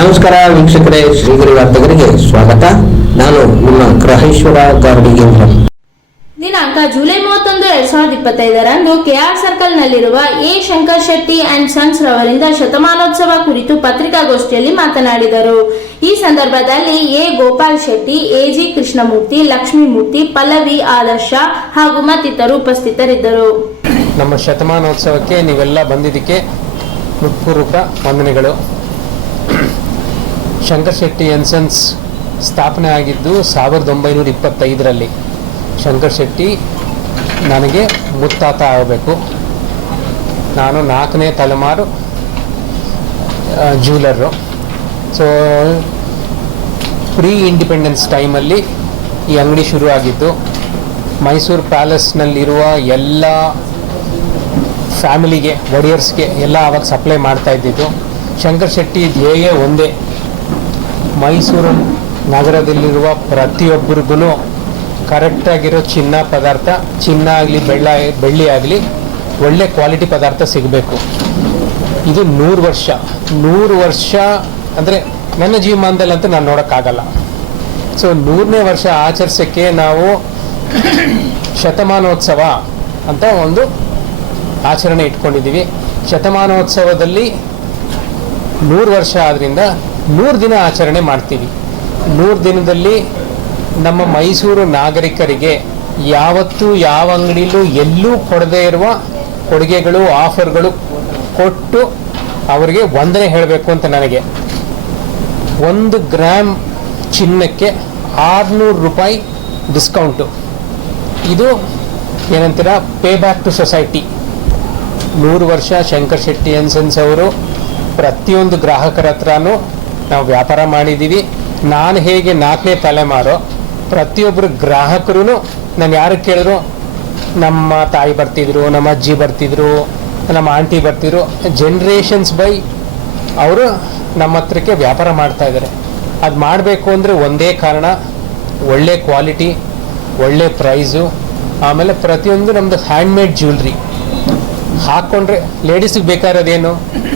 ನಮಸ್ಕಾರ ವೀಕ್ಷಕರೇ ಶ್ರೀಗಿರಿ ವಾರ್ತೆಗರಿಗೆ ಸ್ವಾಗತ. ನಾನು ನಿಮ್ಮ ಗ್ರಹೇಶ್ವರ ಗಾರ್ಡಿಗೇಂದ್ರ ದಿನಾಂಕ ಜುಲೈ ಮೂವತ್ತೊಂದು ಎರಡ್ ಸಾವಿರದ ಇಪ್ಪತ್ತೈದರಂದು KR ಸರ್ಕಲ್ನಲ್ಲಿರುವ A Shankar Shetty and sons ರವರಿಂದ ಶತಮಾನೋತ್ಸವ ಕುರಿತು ಪತ್ರಿಕಾಗೋಷ್ಠಿಯಲ್ಲಿ ಮಾತನಾಡಿದರು. ಈ ಸಂದರ್ಭದಲ್ಲಿ ಎ ಗೋಪಾಲ್ ಶೆಟ್ಟಿ ಎಜಿ ಕೃಷ್ಣಮೂರ್ತಿ ಲಕ್ಷ್ಮೀಮೂರ್ತಿ ಪಲ್ಲವಿ ಆದರ್ಶ ಹಾಗೂ ಮತ್ತಿತರು ಉಪಸ್ಥಿತರಿದ್ದರು. ನಮ್ಮ ಶತಮಾನೋತ್ಸವಕ್ಕೆ ನೀವೆಲ್ಲ ಬಂದಿದ್ದಕ್ಕೆ ಹೃತ್ಪೂರ್ವಕ ವಂದನೆಗಳು. ಶಂಕರ್ ಶೆಟ್ಟಿ ಎನ್ಸನ್ಸ್ ಸ್ಥಾಪನೆ ಆಗಿದ್ದು ಸಾವಿರದ ಒಂಬೈನೂರ ಇಪ್ಪತ್ತೈದರಲ್ಲಿ. ಶಂಕರ್ ಶೆಟ್ಟಿ ನನಗೆ ಮುತ್ತಾತ ಆಗಬೇಕು. ನಾನು ನಾಲ್ಕನೇ ತಲೆಮಾರು ಜ್ಯೂಲರು ಸೊ ಪ್ರೀ ಇಂಡಿಪೆಂಡೆನ್ಸ್ ಟೈಮಲ್ಲಿ ಈ ಅಂಗಡಿ ಶುರು ಆಗಿದ್ದು ಮೈಸೂರು ಪ್ಯಾಲೇಸ್ನಲ್ಲಿರುವ ಎಲ್ಲ ಫ್ಯಾಮಿಲಿಗೆ ಒಡಿಯರ್ಸ್ಗೆ ಎಲ್ಲ ಅವಾಗ ಸಪ್ಲೈ ಮಾಡ್ತಾ ಇದ್ದಿದ್ದು. ಶಂಕರ್ ಶೆಟ್ಟಿ ಧ್ಯೇಯ ಒಂದೇ. ಮೈಸೂರು ನಗರದಲ್ಲಿರುವ ಪ್ರತಿಯೊಬ್ಬರಿಗೂ ಕರೆಕ್ಟಾಗಿರೋ ಚಿನ್ನ ಪದಾರ್ಥ, ಚಿನ್ನ ಆಗಲಿ, ಬೆಳ್ಳ, ಬೆಳ್ಳಿ ಆಗಲಿ, ಒಳ್ಳೆ ಕ್ವಾಲಿಟಿ ಪದಾರ್ಥ ಸಿಗಬೇಕು. ಇದು ನೂರು ವರ್ಷ. ನೂರು ವರ್ಷ ಅಂದರೆ ನನ್ನ ಜೀವಮಾನದಲ್ಲಂತೂ ನಾನು ನೋಡೋಕ್ಕಾಗಲ್ಲ. ಸೊ ನೂರನೇ ವರ್ಷ ಆಚರಿಸೋಕ್ಕೆ ನಾವು ಶತಮಾನೋತ್ಸವ ಅಂತ ಒಂದು ಆಚರಣೆ ಇಟ್ಕೊಂಡಿದ್ದೀವಿ. ಶತಮಾನೋತ್ಸವದಲ್ಲಿ ನೂರು ವರ್ಷ ಆದ್ರಿಂದ ನೂರು ದಿನ ಆಚರಣೆ ಮಾಡ್ತೀವಿ. ನೂರು ದಿನದಲ್ಲಿ ನಮ್ಮ ಮೈಸೂರು ನಾಗರಿಕರಿಗೆ ಯಾವತ್ತೂ ಯಾವ ಅಂಗಡಿಲೂ ಎಲ್ಲೂ ಕೊಡದೇ ಇರುವ ಕೊಡುಗೆಗಳು, ಆಫರ್ಗಳು ಕೊಟ್ಟು ಅವರಿಗೆ ವಂದನೆ ಹೇಳಬೇಕು ಅಂತ ನನಗೆ. ಒಂದು ಗ್ರಾಮ್ ಚಿನ್ನಕ್ಕೆ ಆರುನೂರು ರೂಪಾಯಿ ಡಿಸ್ಕೌಂಟು. ಇದು ಏನಂತೀರ? ಪೇ ಬ್ಯಾಕ್ ಟು ಸೊಸೈಟಿ ನೂರು ವರ್ಷ ಶಂಕರ್ ಶೆಟ್ಟಿ ಅನ್ಸನ್ಸ್ ಅವರು ಪ್ರತಿಯೊಂದು ಗ್ರಾಹಕರ ಹತ್ರನೂ ನಾವು ವ್ಯಾಪಾರ ಮಾಡಿದ್ದೀವಿ ನಾನು ಹೇಗೆ ನಾಲ್ಕನೇ ತಲೆಮಾರು ಪ್ರತಿಯೊಬ್ಬರು ಗ್ರಾಹಕರು ನಾನು ಯಾರು ಕೇಳಿದ್ರು, ನಮ್ಮ ತಾಯಿ ಬರ್ತಿದ್ರು, ನಮ್ಮ ಅಜ್ಜಿ ಬರ್ತಿದ್ರು, ನಮ್ಮ ಆಂಟಿ ಬರ್ತಿದ್ರು ಜನ್ರೇಷನ್ಸ್ ಬೈ ಅವರು ನಮ್ಮ ಹತ್ರಕ್ಕೆ ವ್ಯಾಪಾರ ಮಾಡ್ತಾ ಇದ್ದಾರೆ ಅದು ಮಾಡಬೇಕು ಅಂದರೆ ಒಂದೇ ಕಾರಣ, ಒಳ್ಳೆ ಕ್ವಾಲಿಟಿ ಒಳ್ಳೆ ಪ್ರೈಸು ಆಮೇಲೆ ಪ್ರತಿಯೊಂದು ನಮ್ಮದು ಹ್ಯಾಂಡ್ಮೇಡ್ ಜ್ಯುವೆಲ್ರಿ ಹಾಕ್ಕೊಂಡ್ರೆ ಲೇಡೀಸಿಗೆ ಬೇಕಾಗಿರೋದೇನು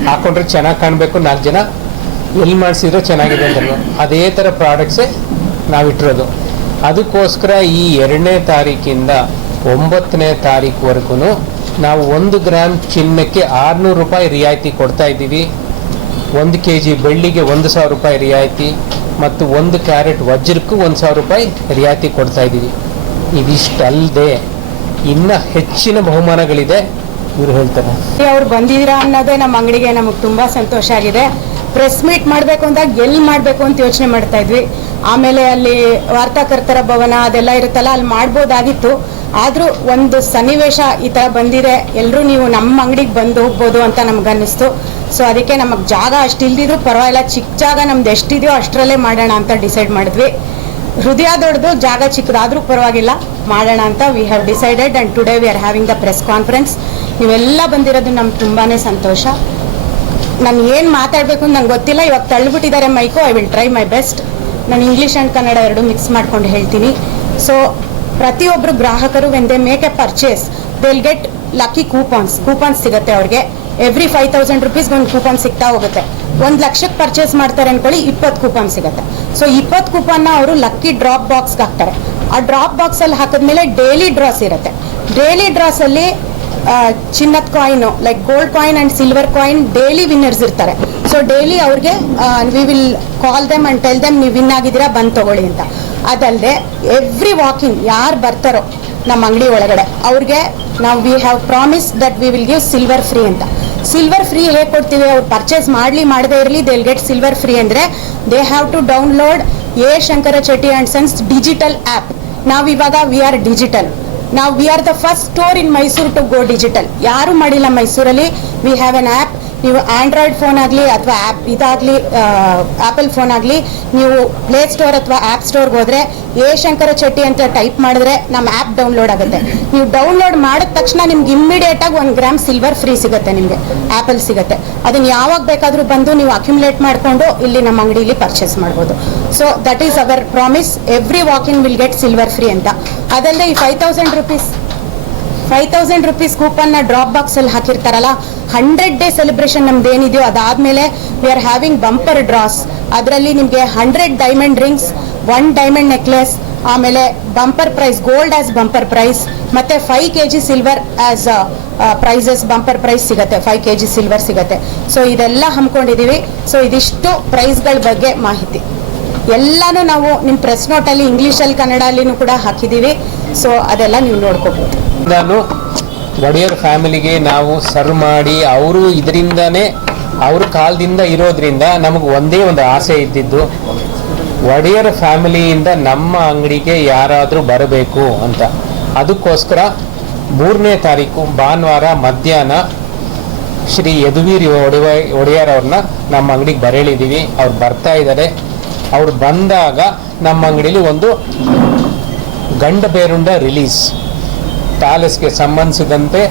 ಹಾಕ್ಕೊಂಡ್ರೆ ಚೆನ್ನಾಗಿ ಕಾಣಬೇಕು ನಾಲ್ಕು ಜನ. ಎಲ್ಲಿ ಮಾಡಿಸಿದ್ರೆ ಚೆನ್ನಾಗಿದೆ ಅಂತ ಅದೇ ಥರ ಪ್ರಾಡಕ್ಟ್ಸೇ ನಾವಿಟ್ಟಿರೋದು ಅದಕ್ಕೋಸ್ಕರ ಈ ಎರಡನೇ ತಾರೀಕಿಂದ ಒಂಬತ್ತನೇ ತಾರೀಕುವರೆಗೂ ನಾವು ಒಂದು ಗ್ರಾಮ್ ಚಿನ್ನಕ್ಕೆ ಆರುನೂರು ರೂಪಾಯಿ ರಿಯಾಯಿತಿ ಕೊಡ್ತಾ ಇದ್ದೀವಿ. ಒಂದು ಕೆ ಜಿ ಬೆಳ್ಳಿಗೆ ಒಂದು ಸಾವಿರ ರೂಪಾಯಿ ರಿಯಾಯಿತಿ ಮತ್ತು ಒಂದು ಕ್ಯಾರೆಟ್ ವಜ್ರಕ್ಕೂ ಒಂದು ಸಾವಿರ ರೂಪಾಯಿ ರಿಯಾಯಿತಿ ಕೊಡ್ತಾ ಇದ್ದೀವಿ. ಇದಿಷ್ಟಲ್ಲದೆ ಇನ್ನೂ ಹೆಚ್ಚಿನ ಬಹುಮಾನಗಳಿದೆ. ಇವರು ಹೇಳ್ತಾರೆ. ಅವ್ರು ಬಂದಿದ್ದೀರಾ ಅನ್ನೋದೇ ನಮ್ಮ ಅಂಗಡಿಗೆ ನಮಗೆ ತುಂಬ ಸಂತೋಷ ಆಗಿದೆ. ಪ್ರೆಸ್ ಮೀಟ್ ಮಾಡಬೇಕು ಅಂದಾಗ ಎಲ್ಲಿ ಮಾಡಬೇಕು ಅಂತ ಯೋಚನೆ ಮಾಡ್ತಾ ಇದ್ವಿ. ಆಮೇಲೆ ಅಲ್ಲಿ ವಾರ್ತಾಕರ್ತರ ಭವನ ಅದೆಲ್ಲ ಇರುತ್ತಲ್ಲ, ಅಲ್ಲಿ ಮಾಡ್ಬೋದಾಗಿತ್ತು. ಆದರೂ ಒಂದು ಸನ್ನಿವೇಶ ಈ ಥರ ಬಂದಿದೆ. ಎಲ್ಲರೂ ನೀವು ನಮ್ಮ ಅಂಗಡಿಗೆ ಬಂದು ಹೋಗ್ಬೋದು ಅಂತ ನಮ್ಗೆ ಅನ್ನಿಸ್ತು ಸೊ ಅದಕ್ಕೆ ನಮಗೆ ಜಾಗ ಅಷ್ಟು ಇಲ್ದಿದ್ರು ಪರವಾಗಿಲ್ಲ. ಚಿಕ್ಕ ಜಾಗ ನಮ್ದು ಎಷ್ಟಿದೆಯೋ ಅಷ್ಟರಲ್ಲೇ ಮಾಡೋಣ ಅಂತ ಡಿಸೈಡ್ ಮಾಡಿದ್ವಿ. ಹೃದಯ ದೊಡ್ಡದು, ಜಾಗ ಚಿಕ್ಕದಾದ್ರೂ ಪರವಾಗಿಲ್ಲ, ಮಾಡೋಣ ಅಂತ we have decided and today we are having the press conference ನೀವೆಲ್ಲ ಬಂದಿರೋದು ನಮ್ಗೆ ತುಂಬಾ ಸಂತೋಷ. ನಾನು ಏನು ಮಾತಾಡಬೇಕು ಅಂತ ನಂಗೆ ಗೊತ್ತಿಲ್ಲ. ಇವಾಗ ತಳ್ಳಿಬಿಟ್ಟಿದ್ದಾರೆ mic I will try my best ನಾನು ಇಂಗ್ಲೀಷ್ ಆ್ಯಂಡ್ ಕನ್ನಡ ಎರಡು ಮಿಕ್ಸ್ ಮಾಡ್ಕೊಂಡು ಹೇಳ್ತೀನಿ. ಸೊ ಪ್ರತಿಯೊಬ್ಬರು ಗ್ರಾಹಕರು when they make a purchase they'll get lucky coupons coupons ಸಿಗುತ್ತೆ ಅವ್ರಿಗೆ. ಎವ್ರಿ ಫೈವ್ ತೌಸಂಡ್ ರುಪೀಸ್ಗೆ ಒಂದು ಕೂಪನ್ ಸಿಗ್ತಾ ಹೋಗುತ್ತೆ. ಒಂದು ಲಕ್ಷಕ್ಕೆ ಪರ್ಚೇಸ್ ಮಾಡ್ತಾರೆ ಅನ್ಕೊಳ್ಳಿ, ಇಪ್ಪತ್ತು ಕೂಪನ್ ಸಿಗುತ್ತೆ. ಸೊ ಇಪ್ಪತ್ತು ಕೂಪನ್ನ ಅವರು ಲಕ್ಕಿ ಡ್ರಾಪ್ ಬಾಕ್ಸ್ಗೆ ಹಾಕ್ತಾರೆ. ಆ ಡ್ರಾಪ್ ಬಾಕ್ಸಲ್ಲಿ ಹಾಕಿದ್ಮೇಲೆ ಡೈಲಿ ಡ್ರಾಸ್ ಇರುತ್ತೆ. ಡೈಲಿ ಡ್ರಾಸಲ್ಲಿ ಚಿನ್ನದ coin like gold coin and silver coin daily winners ಇರ್ತಾರೆ. ಸೊ ಡೈಲಿ ಅವ್ರಿಗೆ we will call them and tell them ನೀವು ವಿನ್ ಆಗಿದ್ದೀರಾ, ಬಂದು ತಗೊಳ್ಳಿ ಅಂತ. ಅದಲ್ಲದೆ ಎವ್ರಿ ವಾಕಿಂಗ್ ಯಾರು ಬರ್ತಾರೋ ನಮ್ಮ ಅಂಗಡಿ ಒಳಗಡೆ, ಅವ್ರಿಗೆ ನಾವು we have promise that we will give silver free ಅಂತ. ಸಿಲ್ವರ್ ಫ್ರೀ ಹೇಗೆ ಕೊಡ್ತೀವಿ? ಅವ್ರು ಪರ್ಚೇಸ್ ಮಾಡಲಿ, ಮಾಡದೇ ಇರಲಿ ದೇ ಗೆಟ್ ಸಿಲ್ವರ್ ಫ್ರೀ ಅಂದರೆ they have to download a Shankara Chetty and sons digital app ನಾವಿವಾಗ ವಿ ಆರ್ ಡಿಜಿಟಲ್ ನಾವು we are the first store in Mysuru to go digital ಯಾರು ಮಾಡಿಲ್ಲ ಮೈಸೂರಲ್ಲಿ? ವಿ ಹ್ಯಾವ್ ಎನ್ ಆ್ಯಪ್ ನೀವು Android phone ಆಗಲಿ ಅಥವಾ app ಇದಾಗಲಿ apple phone ಆಗಲಿ, ನೀವು ಪ್ಲೇ ಸ್ಟೋರ್ ಅಥವಾ ಆ್ಯಪ್ ಸ್ಟೋರ್ಗೆ ಹೋದರೆ ಎ ಶಂಕರ ಚೆಟ್ಟಿ ಅಂತ ಟೈಪ್ ಮಾಡಿದ್ರೆ ನಮ್ಮ ಆ್ಯಪ್ ಡೌನ್ಲೋಡ್ ಆಗುತ್ತೆ. ನೀವು ಡೌನ್ಲೋಡ್ ಮಾಡಿದ ತಕ್ಷಣ ನಿಮ್ಗೆ ಇಮ್ಮಿಡಿಯೇಟಾಗಿ ಒಂದು ಗ್ರಾಮ್ ಸಿಲ್ವರ್ ಫ್ರೀ ಸಿಗುತ್ತೆ ನಿಮಗೆ ಆ್ಯಪಲ್ ಸಿಗುತ್ತೆ. ಅದನ್ನು ಯಾವಾಗ ಬೇಕಾದರೂ ಬಂದು ನೀವು ಅಕ್ಯುಮುಲೇಟ್ ಮಾಡಿಕೊಂಡು ಇಲ್ಲಿ ನಮ್ಮ ಅಂಗಡಿಯಲ್ಲಿ ಪರ್ಚೇಸ್ ಮಾಡ್ಬೋದು. So that is our promise every walking will get silver free ಅಂತ. ಅದಲ್ಲದೆ ಈ five thousand rupees five thousand rupees ಕೂಪನ್ನ drop box ಅಲ್ಲಿ ಹಾಕಿರ್ತಾರಲ್ಲ ಹಂಡ್ರೆಡ್ ಡೇ ಸೆಲೆಬ್ರೇಷನ್ ನಮ್ದು ಏನಿದೆಯೋ ಅದಾದ್ಮೇಲೆ we are having bumper draws ಅದರಲ್ಲಿ ನಿಮಗೆ hundred diamond rings one diamond necklace ಆಮೇಲೆ bumper prize gold as bumper prize ಮತ್ತೆ five K G silver as prizes bumper prize ಸಿಗತ್ತೆ ಫೈವ್ ಕೆ ಜಿ ಸಿಲ್ವರ್ ಸಿಗತ್ತೆ. So ಇದೆಲ್ಲ ಹಮ್ಮಿಕೊಂಡಿದ್ದೀವಿ ಸೊ ಇದಿಷ್ಟು ಪ್ರೈಸ್ಗಳ ಬಗ್ಗೆ ಮಾಹಿತಿ. ಎಲ್ಲಾನು ನಾವು ನಿಮ್ಮ ಪ್ರೆಸ್ ನೋಟಲ್ಲಿ ಇಂಗ್ಲೀಷಲ್ಲಿ ಕನ್ನಡಲ್ಲಿನೂ ಕೂಡ ಹಾಕಿದ್ದೀವಿ ಸೊ ಅದೆಲ್ಲ ನೀವು ನೋಡ್ಕೋಬಹುದು ನಾನು ಒಡೆಯರ್ ಫ್ಯಾಮಿಲಿಗೆ ನಾವು ಸರ್ವ್ ಮಾಡಿ ಅವರು ಇದರಿಂದನೇ ಅವ್ರ ಕಾಲದಿಂದ ಇರೋದ್ರಿಂದ ನಮಗೆ ಒಂದೇ ಒಂದು ಆಸೆ ಇದ್ದಿದ್ದು, ಒಡೆಯರ್ ಫ್ಯಾಮಿಲಿಯಿಂದ ನಮ್ಮ ಅಂಗಡಿಗೆ ಯಾರಾದರೂ ಬರಬೇಕು ಅಂತ. ಅದಕ್ಕೋಸ್ಕರ ಮೂರನೇ ತಾರೀಕು ಭಾನುವಾರ ಮಧ್ಯಾಹ್ನ ಶ್ರೀ ಯದುವೀರ್ ಒಡೆಯ ಒಡೆಯರ್ ಅವ್ರನ್ನ ನಮ್ಮ ಅಂಗಡಿಗೆ ಬರೇಳಿದ್ದೀವಿ. ಅವ್ರು ಬರ್ತಾ ಇದ್ದಾರೆ. ಅವ್ರು ಬಂದಾಗ ನಮ್ಮ ಅಂಗಡಿಲಿ ಒಂದು ಗಂಡ ಬೇರುಂಡ ರಿಲೀಸ್. ಪ್ಯಾಲೇಸ್ಗೆ ಸಂಬಂಧಿಸಿದಂತೆ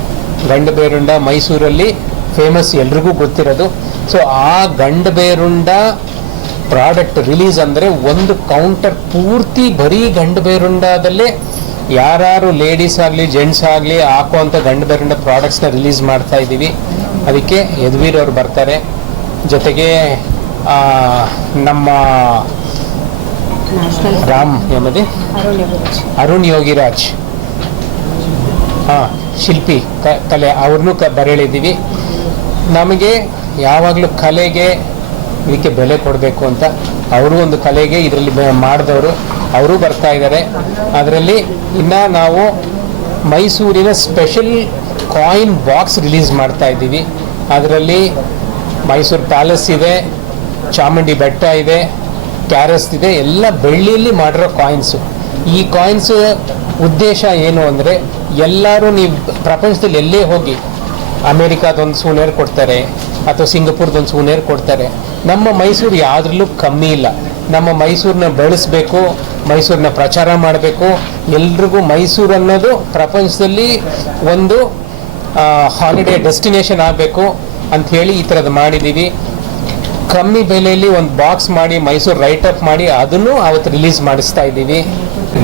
ಗಂಡಬೇರುಂಡ ಮೈಸೂರಲ್ಲಿ ಫೇಮಸ್ ಎಲ್ರಿಗೂ ಗೊತ್ತಿರೋದು. ಸೊ ಆ ಗಂಡಬೇರುಂಡ ಪ್ರಾಡಕ್ಟ್ ರಿಲೀಸ್ ಅಂದರೆ ಒಂದು ಕೌಂಟರ್ ಪೂರ್ತಿ ಬರೀ ಗಂಡಬೇರುಂಡದಲ್ಲೇ ಯಾರು ಲೇಡೀಸ್ ಆಗಲಿ ಜೆಂಟ್ಸ್ ಆಗಲಿ ಹಾಕುವಂಥ ಗಂಡ ಬೇರುಂಡ ಪ್ರಾಡಕ್ಟ್ಸ್ನ ರಿಲೀಸ್ ಮಾಡ್ತಾ ಇದ್ದೀವಿ. ಅದಕ್ಕೆ ಯದುವೀರ್ ಅವರು ಬರ್ತಾರೆ. ಜೊತೆಗೆ ನಮ್ಮ ರಾಮ್ ಏನದು? ಅರುಣ್ ಯೋಗಿರಾಜ್. ಹಾಂ ಶಿಲ್ಪಿ ಕಲೆ ಅವ್ರನ್ನೂ ಕ ಬರೆಳಿದ್ದೀವಿ ನಮಗೆ ಯಾವಾಗಲೂ ಕಲೆಗೆ ಇದಕ್ಕೆ ಬೆಲೆ ಕೊಡಬೇಕು ಅಂತ ಅವರು ಒಂದು ಕಲೆಗೆ ಇದರಲ್ಲಿ ಮಾಡಿದವರು ಅವರು ಬರ್ತಾ ಇದ್ದಾರೆ. ಅದರಲ್ಲಿ ಇನ್ನು ನಾವು ಮೈಸೂರಿನ ಸ್ಪೆಷಲ್ ಕಾಯಿನ್ ಬಾಕ್ಸ್ ರಿಲೀಸ್ ಮಾಡ್ತಾ ಇದ್ದೀವಿ. ಅದರಲ್ಲಿ ಮೈಸೂರು ಪ್ಯಾಲೇಸ್ ಇದೆ, ಚಾಮುಂಡಿ ಬೆಟ್ಟ ಇದೆ ಟ್ಯಾರಸ್ ಇದೆ, ಎಲ್ಲ ಬೆಳ್ಳಿಯಲ್ಲಿ ಮಾಡಿರೋ ಕಾಯಿನ್ಸು. ಈ ಕಾಯಿನ್ಸ್ ಉದ್ದೇಶ ಏನು ಅಂದರೆ ಎಲ್ಲರೂ ನೀವು ಪ್ರಪಂಚದಲ್ಲಿ ಎಲ್ಲೇ ಹೋಗಿ ಅಮೇರಿಕಾದೊಂದು ಸೂನೇರ್ ಕೊಡ್ತಾರೆ ಅಥವಾ ಸಿಂಗಪುರ್ದೊಂದು ಸೂನೇರ್ ಕೊಡ್ತಾರೆ. ನಮ್ಮ ಮೈಸೂರು ಯಾವುದ್ರಲ್ಲೂ ಕಮ್ಮಿ ಇಲ್ಲ. ನಮ್ಮ ಮೈಸೂರನ್ನ ಬೆಳೆಸ್ಬೇಕು, ಮೈಸೂರನ್ನ ಪ್ರಚಾರ ಮಾಡಬೇಕು. ಎಲ್ರಿಗೂ ಮೈಸೂರು ಅನ್ನೋದು ಪ್ರಪಂಚದಲ್ಲಿ ಒಂದು ಹಾಲಿಡೇ ಡೆಸ್ಟಿನೇಷನ್ ಆಗಬೇಕು ಅಂಥೇಳಿ ಈ ಥರದ್ದು ಮಾಡಿದ್ದೀವಿ ಕಮ್ಮಿ ಬೆಲೆಯಲ್ಲಿ ಒಂದು ಬಾಕ್ಸ್ ಮಾಡಿ, ಮೈಸೂರು ರೈಟ್ ಅಪ್ ಮಾಡಿ, ಅದನ್ನು ಅವತ್ತು ರಿಲೀಸ್ ಮಾಡಿಸ್ತಾ ಇದ್ದೀವಿ.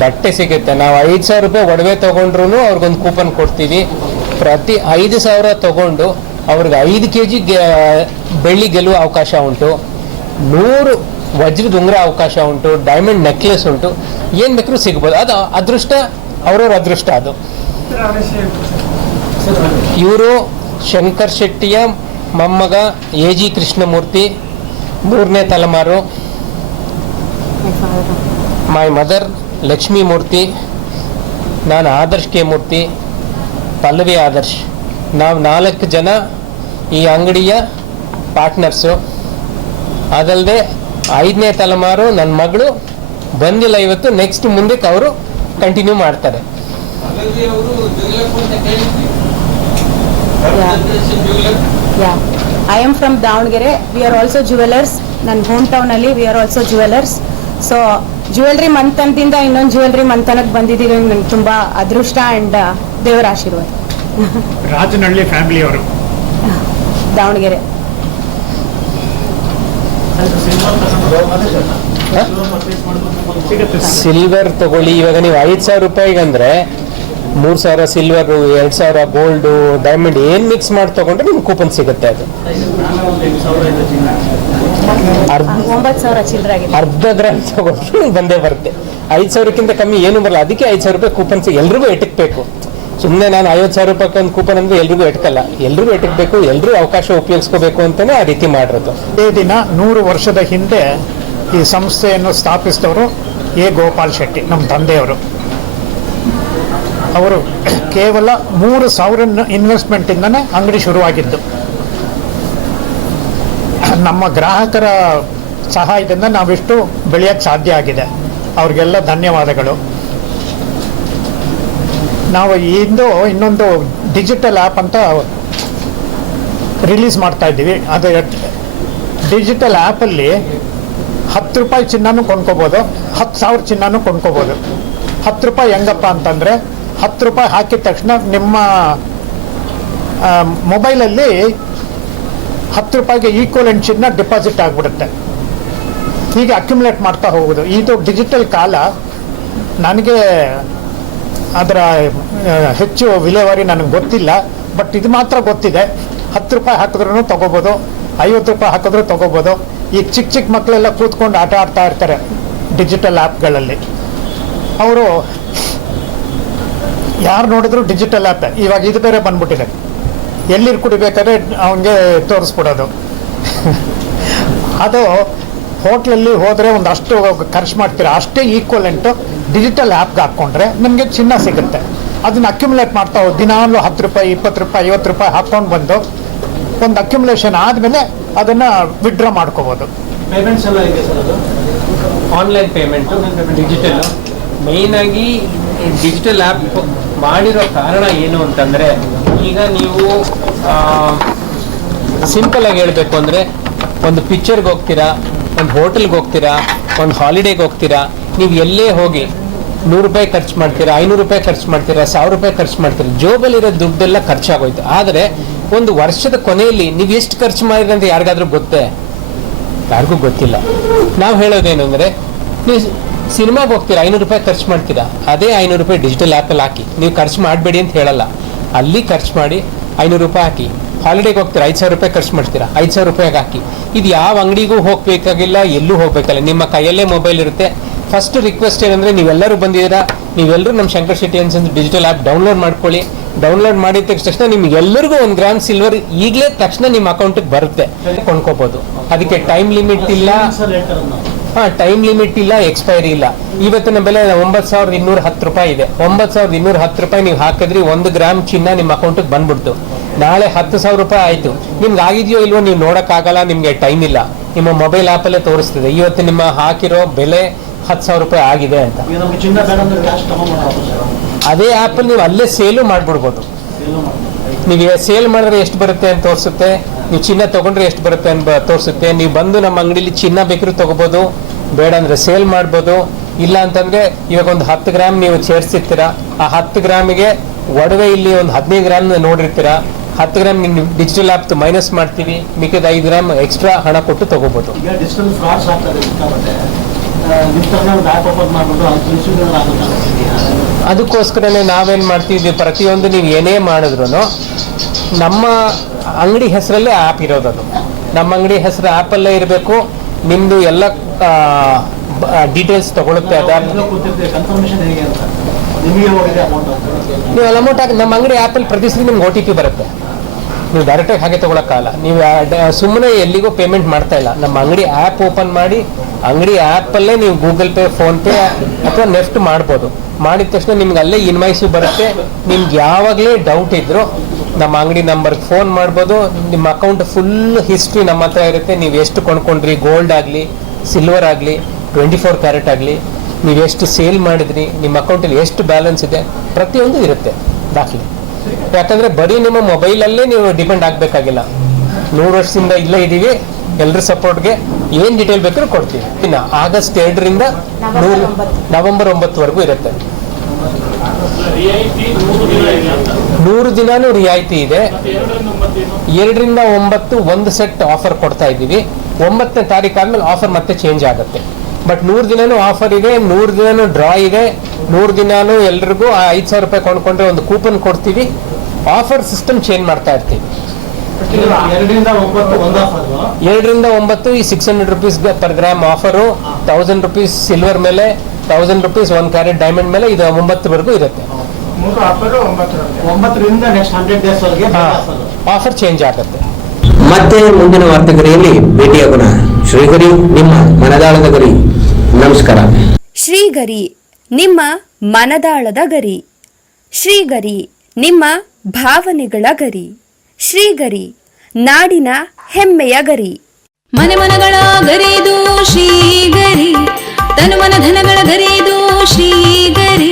ಬಟ್ಟೆ ಸಿಗುತ್ತೆ. ನಾವು ಐದು ಸಾವಿರ ರೂಪಾಯಿ ಒಡವೆ ತೊಗೊಂಡ್ರು ಅವ್ರಿಗೊಂದು ಕೂಪನ್ ಕೊಡ್ತೀವಿ. ಪ್ರತಿ ಐದು ಸಾವಿರ ತಗೊಂಡು ಅವ್ರಿಗೆ ಐದು ಕೆ ಜಿ ಬೆಳ್ಳಿ ಗೆಲ್ಲುವ ಅವಕಾಶ ಉಂಟು. ನೂರು ವಜ್ರದ ಉಂಗುರ ಅವಕಾಶ ಉಂಟು. ಡೈಮಂಡ್ ನೆಕ್ಲೆಸ್ ಉಂಟು. ಏನು ಬೇಕಾದ್ರೂ ಸಿಗ್ಬೋದು. ಅದು ಅದೃಷ್ಟ, ಅವ್ರವ್ರ ಅದೃಷ್ಟ ಅದು. ಇವರು ಶಂಕರ್ ಶೆಟ್ಟಿಯ ಮೊಮ್ಮಗ ಎ ಜಿ ಕೃಷ್ಣಮೂರ್ತಿ ಮೂರನೇ ತಲೆಮಾರು ಮೈ ಮದರ್ ಲಕ್ಷ್ಮೀ ಮೂರ್ತಿ ನಾನು ಆದರ್ಶ್ ಕೆ ಮೂರ್ತಿ ಪಲ್ಲವಿ ಆದರ್ಶ್. ನಾವು ನಾಲ್ಕು ಜನ ಈ ಅಂಗಡಿಯ ಪಾರ್ಟ್ನರ್ಸು ಅದಲ್ಲದೆ ಐದನೇ ತಲೆಮಾರು ನನ್ನ ಮಗಳು ಬಂದಿಲ್ಲ ಇವತ್ತು ನೆಕ್ಸ್ಟ್ ಮುಂದಕ್ಕೆ ಅವರು ಕಂಟಿನ್ಯೂ ಮಾಡ್ತಾರೆ. Yeah I am from Davanagere. We are also jewellers ನನ್ನ home ಟೌನಲ್ಲಿ we are also jewellers so jewellery ಮಂತನದಿಂದ ಇನ್ನೊಂದು ಜ್ಯುವೆಲ್ರಿ ಮಂತನಕ್ಕೆ ಬಂದಿದ್ದೀವಿ ನಂಗೆ ತುಂಬ ಅದೃಷ್ಟ ಆ್ಯಂಡ್ ದೇವರ ಆಶೀರ್ವಾದ. ರಾಜನಹಳ್ಳಿ ಫ್ಯಾಮಿಲಿಯವರು ದಾವಣಗೆರೆ. ಸಿಲ್ವರ್ ತಗೊಳ್ಳಿ ಇವಾಗ ನೀವು ಐದು ಸಾವಿರ ರೂಪಾಯಿಗೆ ಅಂದರೆ ಮೂರು ಸಾವಿರ ಸಿಲ್ವರು ಎರಡು ಸಾವಿರ ಗೋಲ್ಡು ಡೈಮಂಡ್ ಏನು ಮಿಕ್ಸ್ ಮಾಡಿ ತಗೊಂಡ್ರೆ ನಿಮ್ಗೆ ಕೂಪನ್ ಸಿಗುತ್ತೆ ಅದು. ಅರ್ಧ ಅರ್ಧ ಗ್ರಾಮ್ ತಗೊಂಡ್ರೆ ಬಂದೇ ಬರುತ್ತೆ. ಐದು ಸಾವಿರಕ್ಕಿಂತ ಕಮ್ಮಿ ಏನು ಬರಲ್ಲ. ಅದಕ್ಕೆ ಐದು ಸಾವಿರ ರೂಪಾಯಿ ಕೂಪನ್ ಸಿಗ ಎಲ್ರಿಗೂ ಎಟಕ್ಬೇಕು. ಸುಮ್ಮನೆ ನಾನು ಐವತ್ತು ಸಾವಿರ ರೂಪಾಯಿ ಒಂದು ಕೂಪನ್ ಅಂದರೆ ಎಲ್ರಿಗೂ ಎಟಕಲ್ಲ. ಎಲ್ರಿಗೂ ಎಟಕ್ಬೇಕು ಎಲ್ಲರೂ ಅವಕಾಶ ಉಪಯೋಗಿಸ್ಕೋಬೇಕು ಅಂತಲೇ ಆ ರೀತಿ ಮಾಡಿರೋದು. ಅದೇ ದಿನ ನೂರು ವರ್ಷದ ಹಿಂದೆ ಈ ಸಂಸ್ಥೆಯನ್ನು ಸ್ಥಾಪಿಸಿದವರು ಎ ಗೋಪಾಲ್ ಶೆಟ್ಟಿ ನಮ್ಮ ತಂದೆಯವರು. ಅವರು ಕೇವಲ ಮೂರು ಸಾವಿರ ಇನ್ವೆಸ್ಟ್ಮೆಂಟಿಂದನೇ ಅಂಗಡಿ ಶುರುವಾಗಿದ್ದು. ನಮ್ಮ ಗ್ರಾಹಕರ ಸಹಾಯದಿಂದ ನಾವಿಷ್ಟು ಬೆಳೆಯೋಕ್ಕೆ ಸಾಧ್ಯ ಆಗಿದೆ. ಅವ್ರಿಗೆಲ್ಲ ಧನ್ಯವಾದಗಳು. ನಾವು ಇಂದು ಇನ್ನೊಂದು ಡಿಜಿಟಲ್ ಆ್ಯಪ್ ಅಂತ ರಿಲೀಸ್ ಮಾಡ್ತಾ ಇದ್ದೀವಿ. ಅದು ಡಿಜಿಟಲ್ ಆ್ಯಪಲ್ಲಿ ಹತ್ತು ರೂಪಾಯಿ ಚಿನ್ನನೂ ಕೊಂಡ್ಕೋಬೋದು, ಹತ್ತು ಸಾವಿರ ಚಿನ್ನನೂ ಕೊಂಡ್ಕೋಬೋದು. ಹತ್ತು ರೂಪಾಯಿ ಹೆಂಗಪ್ಪ ಅಂತಂದರೆ ಹತ್ತು ರೂಪಾಯಿ ಹಾಕಿದ ತಕ್ಷಣ ನಿಮ್ಮ ಮೊಬೈಲಲ್ಲಿ ಹತ್ತು ರೂಪಾಯಿಗೆ ಈಕ್ವಲೆಂಟ್ ಚಿನ್ನ ಡಿಪಾಸಿಟ್ ಆಗಿಬಿಡುತ್ತೆ. ಹೀಗೆ ಅಕ್ಯುಮುಲೇಟ್ ಮಾಡ್ತಾ ಹೋಗೋದು ಇದು ಡಿಜಿಟಲ್ ಕಾಲ. ನನಗೆ ಅದರ ಹೆಚ್ಚು ವಿಲೇವಾರಿ ನನಗೆ ಗೊತ್ತಿಲ್ಲ. ಬಟ್ ಇದು ಮಾತ್ರ ಗೊತ್ತಿದೆ. ಹತ್ತು ರೂಪಾಯಿ ಹಾಕಿದ್ರೂ ತೊಗೋಬೋದು. ಐವತ್ತು ರೂಪಾಯಿ ಹಾಕಿದ್ರೂ ತೊಗೋಬೋದು. ಈಗ ಚಿಕ್ಕ ಚಿಕ್ಕ ಮಕ್ಕಳೆಲ್ಲ ಕೂತ್ಕೊಂಡು ಆಟ ಆಡ್ತಾ ಇರ್ತಾರೆ ಡಿಜಿಟಲ್ ಆ್ಯಪ್ಗಳಲ್ಲಿ ಅವರು ಯಾರು ನೋಡಿದ್ರು ಡಿಜಿಟಲ್ ಆ್ಯಪ್ ಇವಾಗ ಇದು ಬೇರೆ ಬಂದ್ಬಿಟ್ಟಿದೆ. ಎಲ್ಲಿ ಕುಡಿಬೇಕಾದ್ರೆ ಅವನಿಗೆ ತೋರಿಸ್ಬಿಡೋದು. ಅದು ಹೋಟ್ಲಲ್ಲಿ ಹೋದರೆ ಒಂದು ಅಷ್ಟು ಖರ್ಚು ಮಾಡ್ತೀರಾ? ಅಷ್ಟೇ ಈಕ್ವಲೆಂಟು ಡಿಜಿಟಲ್ ಆ್ಯಪ್ಗೆ ಹಾಕ್ಕೊಂಡ್ರೆ ನಿಮಗೆ ಚಿನ್ನ ಸಿಗುತ್ತೆ. ಅದನ್ನ ಅಕ್ಯುಮುಲೇಟ್ ಮಾಡ್ತಾ ಹೋಗಿ, ದಿನಾಲು ಹತ್ತು ರೂಪಾಯಿ, ಇಪ್ಪತ್ತು ರೂಪಾಯಿ, ಐವತ್ತು ರೂಪಾಯಿ ಹಾಕ್ಕೊಂಡು ಬಂದು ಒಂದು ಅಕ್ಯುಮುಲೇಷನ್ ಆದಮೇಲೆ ಅದನ್ನು ವಿಡ್ರಾ ಮಾಡ್ಕೋಬೋದು. ಪೇಮೆಂಟ್ಸ್ ಎಲ್ಲ ಇದೆ ಸರ್ ಅದು? ಆನ್ಲೈನ್ ಪೇಮೆಂಟು ಡಿಜಿಟಲ್ ಮೇಯ್ನಾಗಿ ಡಿಜಿಟಲ್ ಆ್ಯಪ್ ಮಾಡಿರೋ ಕಾರಣ ಏನು ಅಂತಂದರೆ, ಈಗ ನೀವು ಸಿಂಪಲ್ ಆಗಿ ಹೇಳಬೇಕು ಅಂದರೆ, ಒಂದು ಪಿಕ್ಚರ್ಗೆ ಹೋಗ್ತೀರಾ, ಒಂದು ಹೋಟೆಲ್ಗೆ ಹೋಗ್ತೀರಾ, ಒಂದು ಹಾಲಿಡೇಗೆ ಹೋಗ್ತೀರಾ, ನೀವು ಎಲ್ಲೇ ಹೋಗಿ ನೂರು ರೂಪಾಯಿ ಖರ್ಚು ಮಾಡ್ತೀರಾ, ಐನೂರು ರೂಪಾಯಿ ಖರ್ಚು ಮಾಡ್ತೀರಾ, ಸಾವಿರ ರೂಪಾಯಿ ಖರ್ಚು ಮಾಡ್ತೀರಾ, ಜೋಬಲ್ಲಿರೋ ದುಡ್ಡೆಲ್ಲ ಖರ್ಚಾಗೋಯ್ತು. ಆದರೆ, ಒಂದು ವರ್ಷದ ಕೊನೆಯಲ್ಲಿ ನೀವು ಎಷ್ಟು ಖರ್ಚು ಮಾಡಿದ್ರೆ ಅಂತ ಯಾರಿಗಾದ್ರೂ ಗೊತ್ತೇ? ಯಾರಿಗೂ ಗೊತ್ತಿಲ್ಲ. ನಾವು ಹೇಳೋದೇನು ಅಂದರೆ ನೀವು ಸಿನಿಮಾಗೆ ಹೋಗ್ತೀರಾ? ಐನೂರು ರೂಪಾಯಿ ಖರ್ಚು ಮಾಡ್ತೀರಾ? ಅದೇ ಐನೂರು ರೂಪಾಯಿ ಡಿಜಿಟಲ್ ಆ್ಯಪಲ್ಲಿ ಹಾಕಿ. ನೀವು ಖರ್ಚು ಮಾಡಬೇಡಿ ಅಂತ ಹೇಳಲ್ಲ. ಅಲ್ಲಿ ಖರ್ಚು ಮಾಡಿ ಐನೂರು ರೂಪಾಯಿ ಹಾಕಿ. ಹಾಲಿಡೇಗೆ ಹೋಗ್ತೀರಾ? ಐದು ಸಾವಿರ ರೂಪಾಯಿ ಖರ್ಚು ಮಾಡ್ತೀರಾ? ಐದು ಸಾವಿರ ರೂಪಾಯಿಗೆ ಹಾಕಿ. ಇದು ಯಾವ ಅಂಗಡಿಗೂ ಹೋಗಬೇಕಾಗಿಲ್ಲ ಎಲ್ಲೂ ಹೋಗಬೇಕಲ್ಲ ನಿಮ್ಮ ಕೈಯಲ್ಲೇ ಮೊಬೈಲ್ ಇರುತ್ತೆ. ಫಸ್ಟ್ ರಿಕ್ವೆಸ್ಟ್ ಏನಂದರೆ ನೀವೆಲ್ಲರೂ ಬಂದಿದ್ದೀರಾ? ನೀವೆಲ್ಲರೂ ನಮ್ಮ Shankar Shetty and sons digital app download ಮಾಡ್ಕೊಳ್ಳಿ. ಡೌನ್ಲೋಡ್ ಮಾಡಿದ ತಕ್ಷಣ ನಿಮ್ಗೆ ಎಲ್ಲರಿಗೂ ಒಂದು ಗ್ರಾಮ್ ಸಿಲ್ವರ್ ಈಗಲೇ ತಕ್ಷಣ ನಿಮ್ಮ ಅಕೌಂಟಿಗೆ ಬರುತ್ತೆ. ಕೊಂಡ್ಕೋಬೋದು. ಅದಕ್ಕೆ ಟೈಮ್ ಲಿಮಿಟ್ ಇಲ್ಲ. ಹಾ ಟೈಮ್ ಲಿಮಿಟ್ ಇಲ್ಲ ಎಕ್ಸ್ಪೈರಿ ಇಲ್ಲ. ಇವತ್ತಿನ ಬೆಲೆ ಒಂಬತ್ತು ಸಾವಿರದ ಇನ್ನೂರ ಹತ್ತು ರೂಪಾಯಿ ಇದೆ. ಒಂಬತ್ತು ಸಾವಿರದ ಇನ್ನೂರ ಹತ್ತು ರೂಪಾಯಿ ನೀವು ಹಾಕಿದ್ರಿ ಒಂದು ಗ್ರಾಮ್ ಚಿನ್ನ ನಿಮ್ಮ ಅಕೌಂಟಿಗೆ ಬಂದ್ಬಿಡ್ತು. ನಾಳೆ ಹತ್ತು ಸಾವಿರ ರೂಪಾಯಿ ಆಯ್ತು. ನಿಮ್ಗೆ ಆಗಿದೆಯೋ ಇಲ್ವೋ ನೀವು ನೋಡೋಕ್ಕಾಗಲ್ಲ ನಿಮಗೆ ಟೈಮ್ ಇಲ್ಲ. ನಿಮ್ಮ ಮೊಬೈಲ್ ಆ್ಯಪಲ್ಲೇ ತೋರಿಸ್ತದೆ. ಇವತ್ತು ನಿಮ್ಮ ಹಾಕಿರೋ ಬೆಲೆ ಹತ್ತು ಸಾವಿರ ರೂಪಾಯಿ ಆಗಿದೆ ಅಂತ. ಅದೇ ಆ್ಯಪಲ್ಲಿ ನೀವು ಅಲ್ಲೇ ಸೇಲು ಮಾಡ್ಬಿಡ್ಬೋದು. ನೀವು ಸೇಲ್ ಮಾಡಿದ್ರೆ ಎಷ್ಟು ಬರುತ್ತೆ ಅಂತ ತೋರಿಸುತ್ತೆ? ನೀವು ಚಿನ್ನ ತಗೊಂಡ್ರೆ ಎಷ್ಟು ಬರುತ್ತೆ ಅಂತ ತೋರಿಸುತ್ತೆ. ನೀವು ಬಂದು ನಮ್ಮ ಅಂಗಡಿಲಿ ಚಿನ್ನ ಬೇಕ್ರು ತಗೋಬೋದು ಬೇಡ ಅಂದರೆ ಸೇಲ್ ಮಾಡ್ಬೋದು. ಇಲ್ಲ ಅಂತಂದರೆ ಇವಾಗ ಒಂದು ಹತ್ತು ಗ್ರಾಮ್ ನೀವು ಸೇರಿಸಿರ್ತೀರ ಆ ಹತ್ತು ಗ್ರಾಮಿಗೆ ಒಡವೆ ಇಲ್ಲಿ ಒಂದು ಹದಿನೈದು ಗ್ರಾಮ್ ನೋಡಿರ್ತೀರ. ಹತ್ತು ಗ್ರಾಮ್ ನಿಮ್ಮ ಡಿಜಿಟಲ್ ಆ್ಯಪ್ ಮೈನಸ್ ಮಾಡ್ತೀವಿ ಮಿಕ್ಕಿದ ಐದು ಗ್ರಾಮ್ ಎಕ್ಸ್ಟ್ರಾ ಹಣ ಕೊಟ್ಟು ತಗೋಬೋದು. ಅದಕ್ಕೋಸ್ಕರನೇ ನಾವೇನು ಮಾಡ್ತೀವಿ ಪ್ರತಿಯೊಂದು ನೀವು ಏನೇ ಮಾಡಿದ್ರು ನಮ್ಮ ಅಂಗಡಿ ಹೆಸರಲ್ಲೇ ಆ್ಯಪ್ ಇರೋದದು. ನಮ್ಮ ಅಂಗಡಿ ಹೆಸರು ಆ್ಯಪಲ್ಲೇ ಇರಬೇಕು. ನಿಮ್ಮದು ಎಲ್ಲ ಡೀಟೇಲ್ಸ್ ತಗೊಳುತ್ತೆ ಅದು ನೀವು ಅಮೌಂಟ್ ಹಾಕಿ ನಮ್ಮ ಅಂಗಡಿ ಆ್ಯಪಲ್ಲಿ ಪ್ರತಿ ಸಲ ನಿಮ್ಗೆ ಓ ಟಿ ಪಿ ಬರುತ್ತೆ. ನೀವು ಡೈರೆಕ್ಟಾಗಿ ಹಾಗೆ ತೊಗೊಳಕ್ಕಾಗಲ್ಲ. ನೀವು ಸುಮ್ಮನೆ ಎಲ್ಲಿಗೂ ಪೇಮೆಂಟ್ ಮಾಡ್ತಾ ಇಲ್ಲ. ನಮ್ಮ ಅಂಗಡಿ ಆ್ಯಪ್ ಓಪನ್ ಮಾಡಿ ಅಂಗಡಿ ಆ್ಯಪಲ್ಲೇ ನೀವು ಗೂಗಲ್ ಪೇ ಫೋನ್ಪೇ ಅಥವಾ ನೆಫ್ಟ್ ಮಾಡ್ಬೋದು. ಮಾಡಿದ ತಕ್ಷಣ ನಿಮ್ಗೆ ಅಲ್ಲೇ ಇನ್ವಾಯ್ಸು ಬರುತ್ತೆ. ನಿಮ್ಗೆ ಯಾವಾಗಲೇ ಡೌಟ್ ಇದ್ದರೂ ನಮ್ಮ ಅಂಗಡಿ ನಂಬರ್ಗೆ ಫೋನ್ ಮಾಡ್ಬೋದು. ನಿಮ್ಮ ಅಕೌಂಟ್ ಫುಲ್ ಹಿಸ್ಟ್ರಿ ನಮ್ಮ ಹತ್ರ ಇರುತ್ತೆ. ನೀವು ಎಷ್ಟು ಕೊಂಡ್ಕೊಂಡ್ರಿ? ಗೋಲ್ಡ್ ಆಗಲಿ ಸಿಲ್ವರ್ ಆಗಲಿ ಟ್ವೆಂಟಿ ಫೋರ್ ಕ್ಯಾರೆಟ್ ಆಗಲಿ ನೀವು ಎಷ್ಟು ಸೇಲ್ ಮಾಡಿದ್ರಿ ನಿಮ್ಮ ಅಕೌಂಟಲ್ಲಿ ಎಷ್ಟು ಬ್ಯಾಲೆನ್ಸ್ ಇದೆ ಪ್ರತಿಯೊಂದು ಇರುತ್ತೆ ದಾಖಲೆ. ಯಾಕಂದರೆ ಬರೀ ನಿಮ್ಮ ಮೊಬೈಲಲ್ಲೇ ನೀವು ಡಿಪೆಂಡ್ ಆಗಬೇಕಾಗಿಲ್ಲ. ನೂರು ವರ್ಷದಿಂದ ಇಲ್ಲೇ ಇದ್ದೀವಿ ಎಲ್ಲರ ಸಪೋರ್ಟ್ಗೆ ಏನು ಡೀಟೇಲ್ ಬೇಕಾದ್ರೂ ಕೊಡ್ತೀವಿ. ಇನ್ನು ಆಗಸ್ಟ್ ಎರಡರಿಂದ ನೂರು ನವೆಂಬರ್ ಒಂಬತ್ತುವರೆಗೂ ಇರುತ್ತೆ. ನೂರು ದಿನಾನು ರಿಯಾಯಿತಿ ಇದೆ. ಎರಡರಿಂದ ಒಂಬತ್ತು ಒಂದು ಸೆಟ್ ಆಫರ್ ಕೊಡ್ತಾ ಇದ್ದೀವಿ. ಒಂಬತ್ತನೇ ತಾರೀಕು ಆದ್ಮೇಲೆ ಆಫರ್ ಮತ್ತೆ ಚೇಂಜ್ ಆಗುತ್ತೆ. ಬಟ್ ನೂರು ದಿನಾನು ಆಫರ್ ಇದೆ ನೂರು ದಿನಾನು ಡ್ರಾ ಇದೆ. ನೂರು ದಿನಾನು ಎಲ್ರಿಗೂ ಆ ಐದು ಸಾವಿರ ರೂಪಾಯಿ ಕೊಂಡ್ಕೊಂಡ್ರೆ ಒಂದು ಕೂಪನ್ ಕೊಡ್ತೀವಿ. ಆಫರ್ ಸಿಸ್ಟಮ್ ಚೇಂಜ್ ಮಾಡ್ತಾ ಇರ್ತೀವಿ. ಎರಡರಿಂದ ಒಂಬತ್ತು ಈ six hundred rupees per gram offer thousand rupees silver ಮೇಲೆ thousand rupees one carat diamond ಮೇಲೆ ಇದು ಒಂಬತ್ತುವರೆಗೂ ಇರುತ್ತೆ. ಒಂಬತ್ತರಿಂದ ನೆಕ್ಸ್ಟ್ ಹಂಡ್ರೆಡ್ ಡೇಸ್ ವರೆಗೆ ಆಫರ್ ಆಫರ್ ಚೇಂಜ್ ಆಗುತ್ತೆ. ಮತ್ತೆ ಮುಂದಿನ ವಾರ್ತೆಗರಿಯಲ್ಲಿ ಭೇಟಿಯಾಗೋಣ ಶ್ರೀಗರಿ ನಿಮ್ಮ ಮನದಾಳದ ಗರಿ. ನಮಸ್ಕಾರ. ಶ್ರೀಗರಿ ನಿಮ್ಮ ಮನದಾಳದ ಗರಿ. ಶ್ರೀಗರಿ ನಿಮ್ಮ ಭಾವನೆಗಳ ಗರಿ. ಶ್ರೀಗರಿ ನಾಡಿನ ಹೆಮ್ಮೆಯ ಗರಿ. ಮನೆ ಮನಗಳ ಗರಿದು ಶ್ರೀಗರಿ ತನು ಮನ ಧನಗಳ ಗರಿದು ಶ್ರೀಗರಿ.